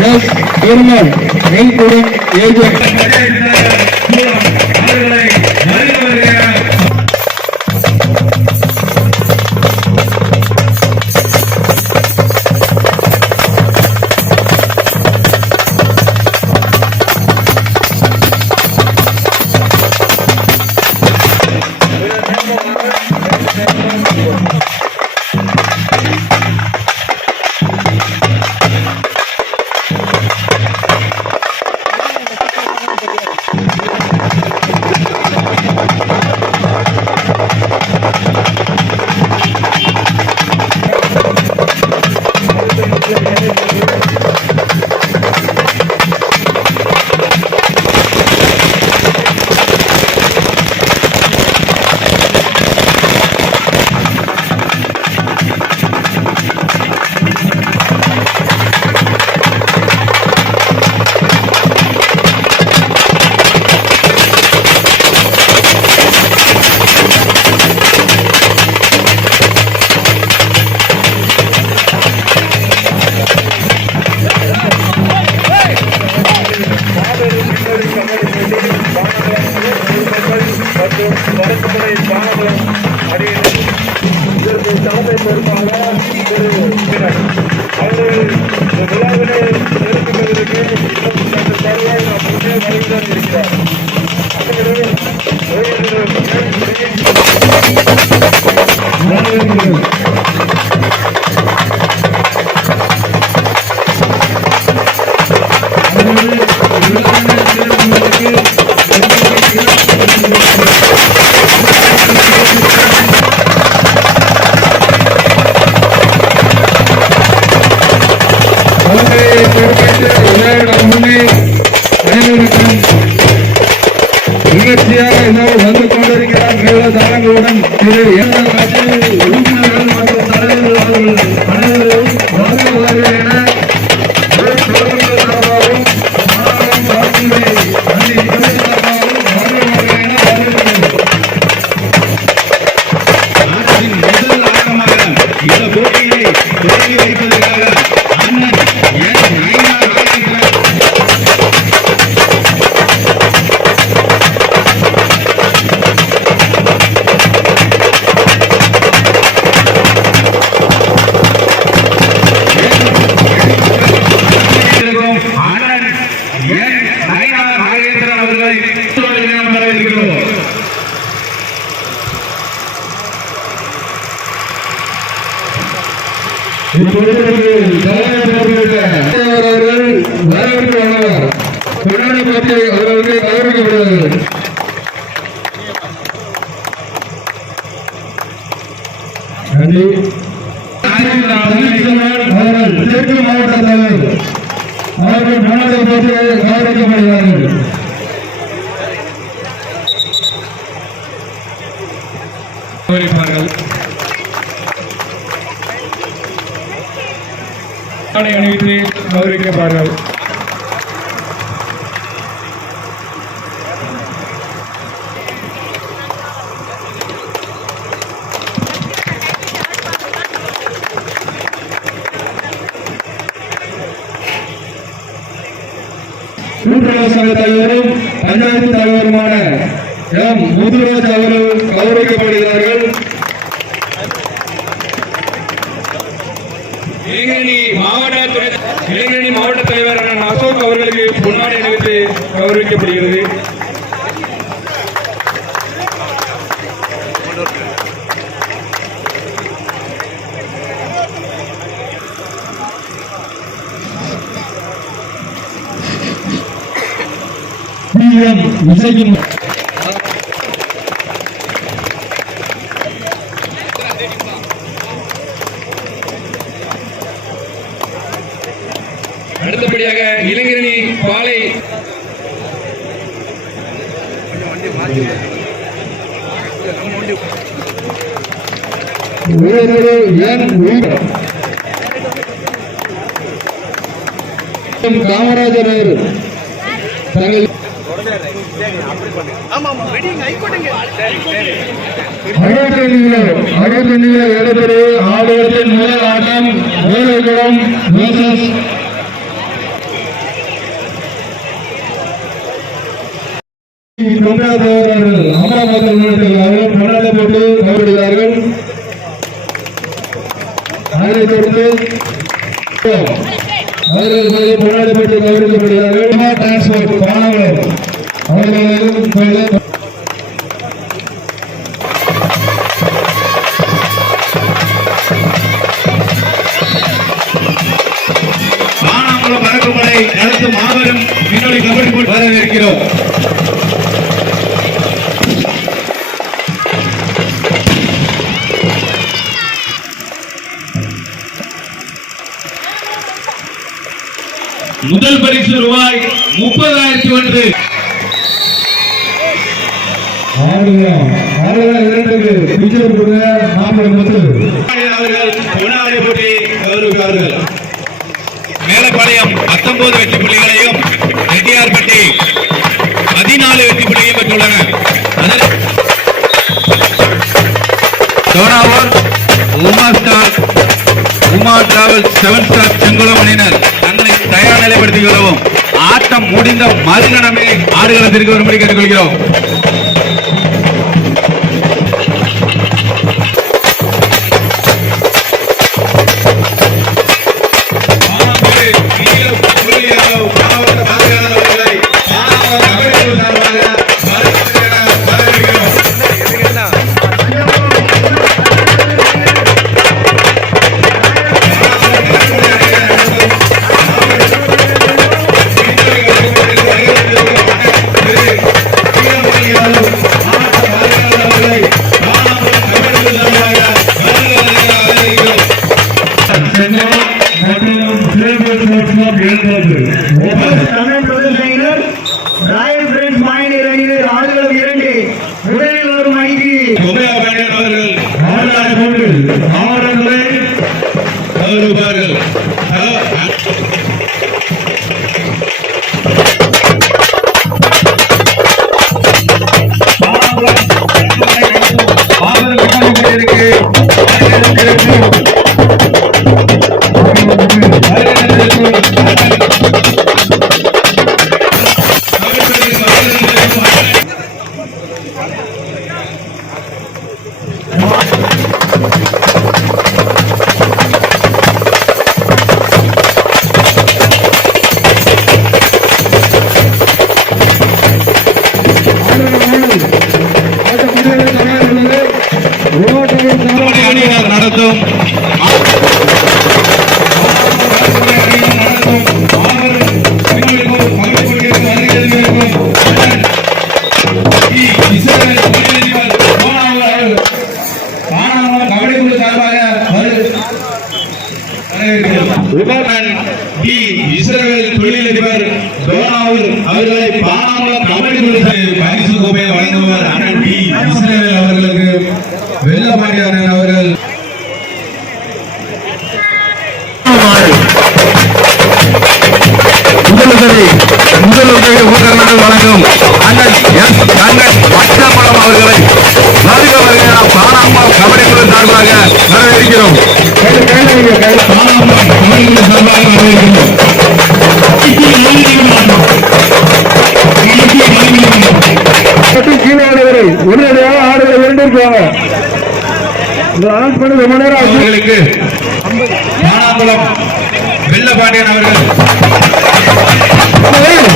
S Perumal மெய்குடன் agent மற்றும் வடக்குமுறை பொறுப்பேற்று முன்னே அனைவருக்கும் நிகழ்ச்சியாக வந்து கொண்டிருக்கிறார். மேல இது எந்த உறுப்பினர்கள் அவர்களுக்கு நன்றி அவர்கள் தெற்கு மாவட்ட தலைவர் அவர்கள் மாநில போட்டு கௌரவிக்கப்படுகிறார்கள் அணிவித்து கௌரவிக்கப்பார்கள் கூட்டுறவு சங்க தலைவரும் பஞ்சாயத்து தலைவருமான எம். முதுராஜ் அவர்கள் கௌரவிக்கப்படுகிறார்கள். இளைஞரணி மாவட்ட துறை இளைஞரணி மாவட்ட தலைவர் அசோக் அவர்களுக்கு முன்னாடி அணிவித்து கௌரவிக்கப்படுகிறது. விஜயின் அடுத்தபடியாக இளைஞரணி பாலை காமராஜர் அவர்கள் தங்கள் அறுபத்தி கிலோ அறுபத்தி முதல் ஆட்டம் வேலைக்குளம் versus கொண்டாடுபவர்கள் அமராவதி முன்னெடுக்கிறார்கள் கொண்டாட போட்டு கைவிடுகிறார்கள் அதனைத் தொடர்ந்து அவர்கள் கொண்டாடப்பட்டு டிரான்ஸ்போர்ட் மாணவர்கள் அவர்களும் மானாங்குளம் பறக்குமலை நடத்தும் மாபெரும் விண்ணொலி கபடி போட்டி வரவேற்கிறோம். அவர்கள் பொன்னாடை போட்டி கௌரவிப்பார்கள் மேலப்பாளையம் பத்தொன்பது வெற்றி புள்ளிகளையும் ரெட்டியார்பட்டி பதினாலு வெற்றி புள்ளியையும் பெற்றுள்ளனர். அதற்கு Sonavur Uma star Uma travel seven star Sengulam அணியினர். தங்களை தயார் நிலைப்படுத்திக் கொள்ளவும் ஆட்டம் முடிந்த மறுகணமே ஆடுகளத்திற்கு வரும்படி கேட்டுக்கொள்கிறோம். அணியினர் கோப்பையை வழங்குவார் அண்ணன் டி இஸ்ரவேல் அவர்களுக்கு வெள்ளப்பாண்டி அண்ணன் அவர்கள். முதலுதவி முதலுதவி உபகரணங்கள் வழங்கும் அண்ணன் எஸ். கண்ணன் அவர்களை வருக வருக பானாமலம் கபடி குழு சார்பாக வரவேற்கிறோம். பானாமலம் கபடி குழு சார்பாக வரவேற்கிறோம். ஆடுகளை இரண்டு இருக்காங்க இந்த அனௌன்ஸ் பண்ணி ரொம்ப நேரம் அவர்களுக்கு பானாங்குளம் வெள்ளப்பாண்டியன் அவர்கள். ஏய்,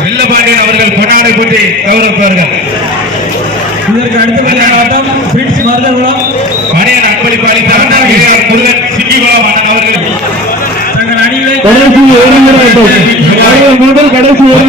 வெள்ளப்பாண்டியன் அவர்கள் கொண்டாடை போட்டி கௌரவிப்பார்கள் இதற்கு அடுத்த ஆட்டம் பிரிட்ஸ் மருதகுளம் மணியன் அன்பளிப்பு அளித்த முருகன் சிங்கிகுளம் அண்ணன் அவர்கள் தங்கள் அணிகளை கடைசி ஒரு நிமிடம் ஆட்டம். ஆடுகள் முதல் கடைசி ஒரு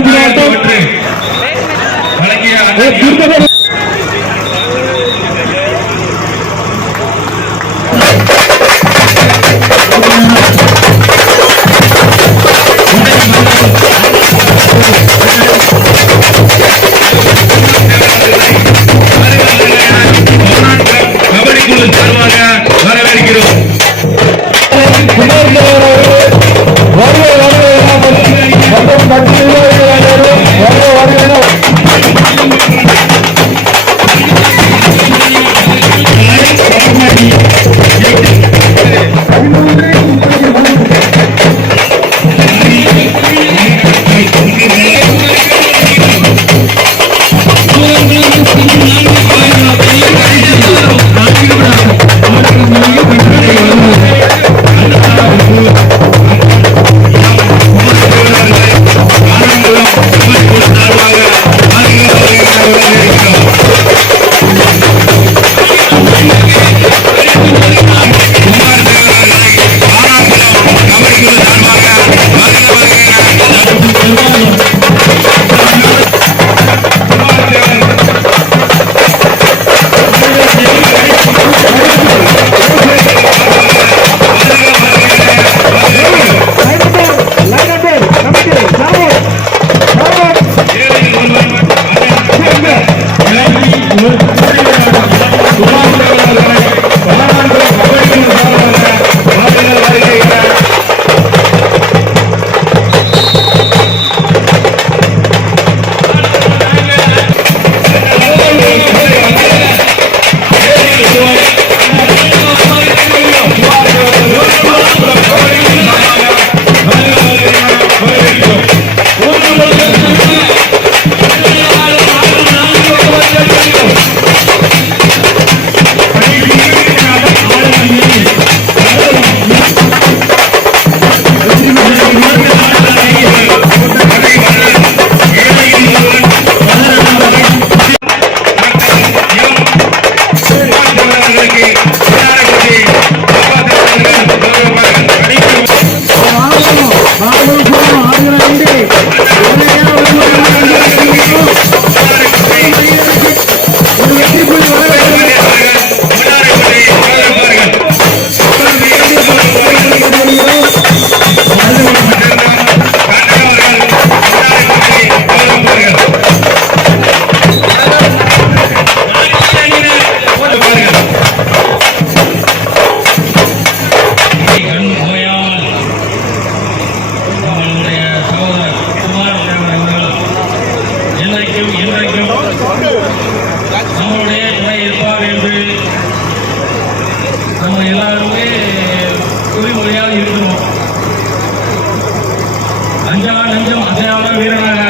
அசையா நெஞ்சம் அசையாத வீரனாக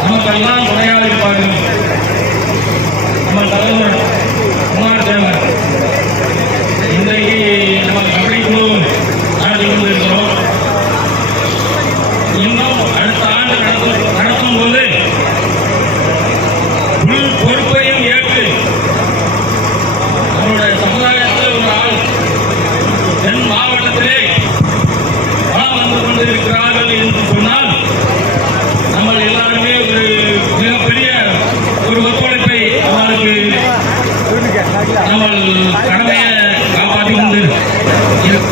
நமக்கெல்லாம் துணையாக இருப்பார்கள் நம்ம தலைவர் குமார் தேவர் இன்றைக்கு நம்ம கபடி குழு நடத்தி கொண்டிருக்கிறோம் இன்னும் அடுத்த ஆண்டு நடத்தும் நடத்தும் போது முழு பொறுப்பையும் ஏற்று நம்முடைய சமுதாயத்தில் ஒரு ஆள் தென் மாவட்டத்திலே வளம் வந்து கொண்டிருக்கிறார்கள் என்று சொன்னால் நம்ம எல்லாருமே ஒரு மிகப்பெரிய ஒரு ஒத்துழைப்பை அவர்களுக்கு நம்ம கடமையை காப்பாற்றி கொண்டு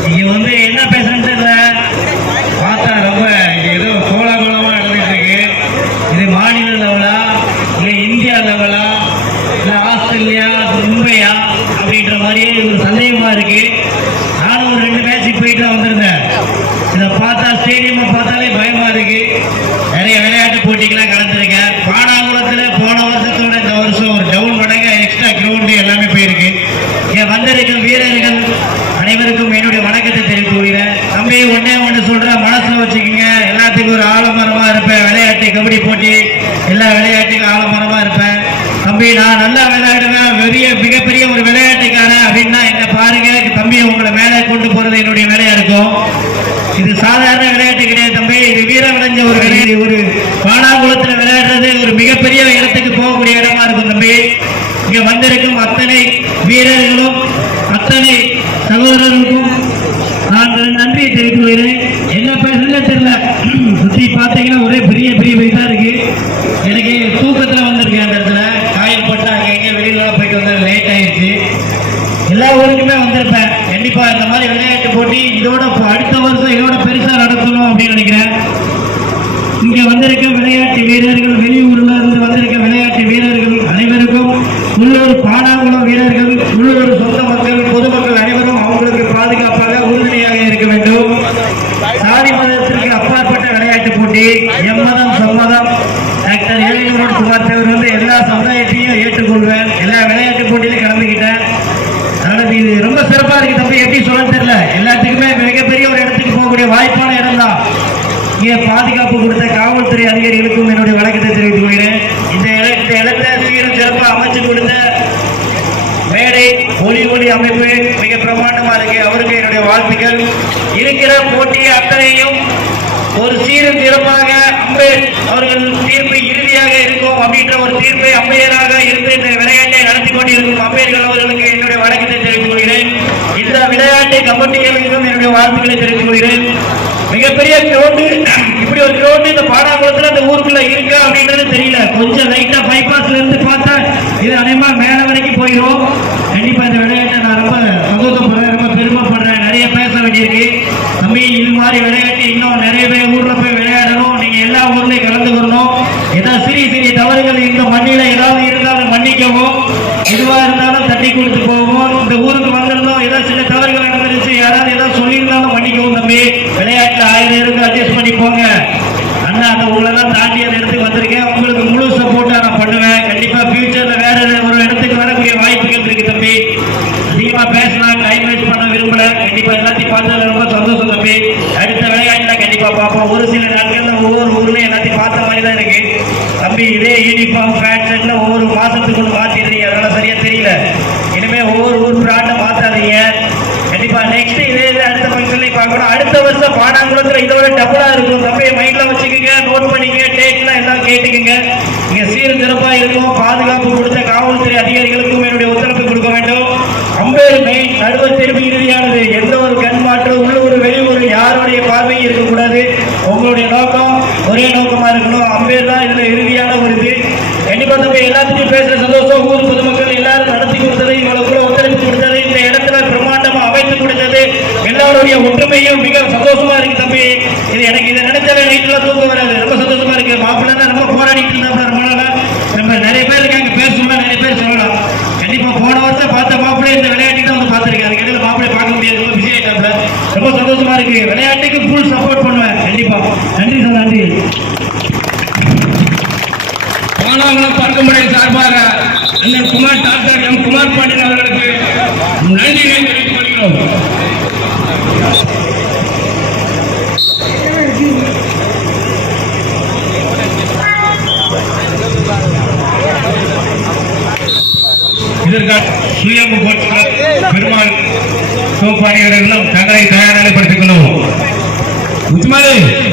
இங்க வந்து என்ன பேசுறது தெரியல பார்த்தா ரொம்ப இது ஏதோ கோலாகலமா நடந்துட்டு இருக்கு இது மாநில லெவலா இல்ல இந்தியா லெவலா இல்ல ஆஸ்திரேலியா மும்பையா அப்படின்ற மாதிரியே ஒரு சந்தேகமா இருக்கு நானும் ஒரு ரெண்டு மேட்சுக்கு போயிட்டு தான் வந்திருந்தேன் இதை பார்த்தா ஸ்டேடியமை பார்த்தாலே பயமா இருக்கு நிறைய விளையாட்டு போட்டிகள்லாம் கலந்துருக்கேன் பாடாங்குளத்துல போன வருஷத்தோட இந்த வருஷம் ஒரு டவுன் மடங்கு எக்ஸ்ட்ரா கிரவுண்டு எல்லாமே போயிருக்கு இங்க வந்திருக்கும் வீரர்கள் அனைவருக்கும் என்னுடைய வணக்கத்தை தெரிவித்து கொள்கிறேன். தம்பி ஒன்னே ஒன்று சொல்ற மனசுல வச்சுக்கோங்க. எல்லாத்துக்கும் ஒரு ஆலமரமா இருப்பேன். விளையாட்டு கபடி போட்டி எல்லா விளையாட்டுக்கும் ஆலமரமா இருப்பேன். தம்பி நான் நல்லா விளையாடுவேன். பெரிய மிகப்பெரிய ஒரு விளையாட்டுக்காரன் அப்படின்னா என்ன பாருங்க. தம்பி உங்களை மேலே கொண்டு போறது என்னுடைய வேலையா இருக்கும். இது சாதாரண விளையாட்டு கிடையாது தம்பி. இது வீர விளைஞ்ச ஒரு விளையாட்டு. ஒரு பானாகுளத்துல விளையாடுறது ஒரு மிகப்பெரிய இடத்துக்கு போகக்கூடிய இடமா இருக்கும் தம்பி. இங்க வந்திருக்கும் அத்தனை வீரர்களும் அத்தனை சகோதரருக்கும் நான் நன்றியை தெரிவித்துக் கொள்கிறேன். என்ன பேசுறதுன்னு தெரியல. சுற்றி பார்த்தீங்கன்னா ஒரே பெரிய பெரிய வயசா இருக்கு. எனக்கு தூக்கத்தில் வந்திருக்கேன் அந்த இடத்துல. காயம் பட்டு அங்க எங்க போயிட்டு வந்தேன் லேட் ஆயிடுச்சு. எல்லா ஊருக்குமே வந்திருப்பேன். கண்டிப்பாக இந்த மாதிரி விளையாட்டு போட்டி இதோட அடுத்த வருஷம் இதோட பெருசாக நடத்தணும் அப்படின்னு நினைக்கிறேன். இங்கே வந்திருக்க விளையாட்டு வீரர்கள் வெளியூர்ல இருந்து வந்திருக்க விளையாட்டு வீரர்கள் அனைவருக்கும் உள்ளூர் பாடாங்குளம் வீரர்கள் உள்ளூர் சொந்த மக்கள் பொதுமக்கள் அனைவரும் அவங்களுக்கு பாதுகாப்பாக உறுதுணையாக இருக்க வேண்டும் சாதி மதத்திற்கு அப்பாற்பட்ட விளையாட்டு போட்டி எம்மதம் சம்மதம் டாக்டர் ஏழைகளோடு குமார் தேவர் வந்து எல்லா சமுதாயத்தையும் ஏற்றுக்கொள்வேன். எல்லா விளையாட்டு போட்டியிலும் கலந்துக்கிட்டேன் அதனால இது ரொம்ப சிறப்பா இருக்கு தம்பி. எப்படி சொல்ல தெரியல. எல்லாத்துக்குமே மிகப்பெரிய ஒரு இடத்துக்கு போகக்கூடிய வாய்ப்பான இடம் தான் இங்கே பாதுகாப்பு கொடுத்த காவல்துறை அதிகாரிகளுக்கும் என்னுடைய வழக்கத்தை தெரிவித்துக் கொள்கிறேன். இந்த இடத்துல இந்த சீரும் சிறப்பாக அமைச்சு கொடுத்த மேடை ஒளி ஒளி அமைப்பு மிக பிரமாண்டமா இருக்கு. அவருக்கு என்னுடைய வாழ்த்துக்கள். இருக்கிற போட்டி அத்தனையும் ஒரு சீரும் சிறப்பாக அம்பேர் அவர்கள் தீர்ப்பு இறுதியாக இருக்கும் அப்படின்ற ஒரு தீர்ப்பை அம்பையராக இருந்து இந்த விளையாட்டை நடத்தி கொண்டிருக்கும் அம்பையர்கள் அவர்களுக்கு என்னுடைய வணக்கத்தை தெரிவித்துக் கொள்கிறேன். இந்த விளையாட்டை கபட்டிகளுக்கும் என்னுடைய வாழ்த்துக்களை தெரிவித்துக் கொள்கிறேன். மிகப்பெரிய கிரௌண்டு இப்படி ஒரு கிரவுண்டு இந்த பாடாங்குளத்துல அந்த ஊருக்குள்ள இருக்கா அப்படின்றது தெரியல. கொஞ்சம் லைட்டா பைபாஸ்ல இருந்து பார்த்தா இது அநேகமா மேல வரைக்கும் போயிடும் கண்டிப்பா இந்த விளையாட்டை நான் ரொம்ப சந்தோஷப்படுறேன் ரொம்ப பெருமைப்படுறேன். நிறைய பேச வேண்டியிருக்கு. தம்பி இது மாதிரி விளையாட்டு இன்னும் நிறைய பேர் ஊர்ல போய் விளையாடணும். நீங்க எல்லா ஊர்லயும் கலந்துக்கணும் ஏதாவது சிறிய சிறிய தவறுகள் இந்த மண்ணில ஏதாவது இருந்தாலும் மன்னிக்கவும். எதுவா இருந்தாலும் தட்டி கொடுத்து போவோம் இந்த ஊருக்கு வந்திருந்தோம் ஏதாவது சில தவறுகள் நடந்துருச்சு யாராவது ஏதாவது சொல்லியிருந்தாலும் மன்னிக்கவும் தம்பி. விளையாட்டுல ஆயிரம் இருக்கு அட்ஜஸ்ட் பண்ணி போங்க அண்ணா அந்த உங்களெல்லாம் தாண்டி அந்த இடத்துக்கு வந்திருக்கேன் உங்களுக்கு முழு சப்போர்ட்டா நான் பண்ணுவேன் கண்டிப்பா ஃபியூச்சர்ல வேற ஒரு இடத்துக்கு வரக்கூடிய வாய்ப்புகள் இருக்கு தம்பி அதிகமா பேசலாம் டைம் வேஸ்ட் பண்ண விரும்பல கண்டிப்பா எல்லாத்தையும் பார்த்ததுல ரொம்ப சந்தோஷம் தம்பி அடுத்த விளையாட்டுல கண்டிப்பா பார்ப்போம் ஒரு சில நாட்கள்ல ஒவ்வொரு ஊர்லயும் எல்லாத்தையும் பார்த்த மாதிரி தான் இருக்கு தம்பி இதே யூனிஃபார்ம் பேண்ட் ஷர்ட்ல மாத்திடுறீங்க அதனால சரியா தெரியல. இனிமே ஒவ்வொரு ஊர் பிராண்டை மாத்தாதீங்க. கண்டிப்பா நெக்ஸ்ட் இதே இது அடுத்த ஃபங்க்ஷன்ல பார்க்கணும் அடுத்த வருஷம் பாடாங்குளத்துல இதோட டபுளா இருக்கும். தப்பைய மைண்ட்ல வச்சுக்கோங்க நோட் பண்ணிக்க டேட்லாம் எல்லாம் கேட்டுக்கோங்க. இங்க சீர் சிறப்பா இருக்கும். பாதுகாப்பு கொடுத்த காவல்துறை அதிகாரிகளுக்கும் என்னுடைய ஒத்துழைப்பு கொடுக்க வேண்டும். அம்பேர் மெயின் நடுவ தெரிவு இறுதியானது எந்த ஒரு கண் மாற்று உள்ளூர் வெளியூர் யாருடைய பார்வையும் இருக்கக்கூடாது. உங்களுடைய நோக்கம் ஒரே நோக்கமா இருக்கணும் அம்பேர் தான் இதுல இறுதியான ஒரு இது கண்டிப்பா தம்பி எல்லாத்தையும் பேசுற சந்தோஷம் ஊர் பொதுமக்கள் எல்லாரும் நடத்தி கொடுத்தது இவ்வளவு கூட ஒத்துழைப்பு கொடுத்தது இந்த இடத்துல பிரம்மாண்டமா அமைத்து கொடுத்தது எல்லாருடைய ஒற்றுமையும் மிக சந்தோஷமா இருக்கு தம்பி. இது எனக்கு இதை நினைச்சாலே நைட்ல தூக்கம் வராது. ரொம்ப சந்தோஷமா இருக்கு. மாப்பிள்ளை ரொம்ப போராடிட்டு இருந்தா ரொம்ப நாளா. நம்ம நிறைய பேர் இருக்காங்க பேர் நிறைய பேர் சொல்லலாம். கண்டிப்பா போன வருஷம் பார்த்த மாப்பிள்ளை இந்த விளையாட்டு தான் வந்து பார்த்திருக்கேன். அதுக்கு இடையில மாப்பிள்ளை பார்க்க முடியாது. ரொம்ப பிஸி ஆயிட்டாப்ல ரொம்ப சந்தோஷமா இருக்கு. விளையாட்டுக்கு ஃபுல் சப்போர்ட் பண்ணுவேன். கண்டிப்பா. நன்றி சார் நன்றி மாணவர்களும் பறக்கும்படை சார்பாக அண்ணன் குமார் டாக்டர் எம் குமார் பாண்டியன் அவர்களுக்கு நன்றியை தெரிவித்துக் கொள்கிறோம் இதற்காக சுயம்பு போட்டுள்ள பெருமாள் தங்களை தயார் நிலைப்படுத்திக் கொள்ளவும்